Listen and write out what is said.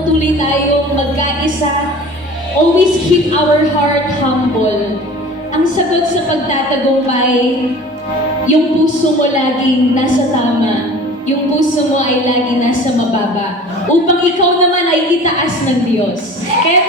magpatuloy tayong magkaisa. Always keep our heart humble. Ang sagot sa pagtatagumpay, yung puso mo laging nasa tama, yung puso mo ay laging nasa mababa, upang ikaw naman ay itaas ng Diyos. Kaya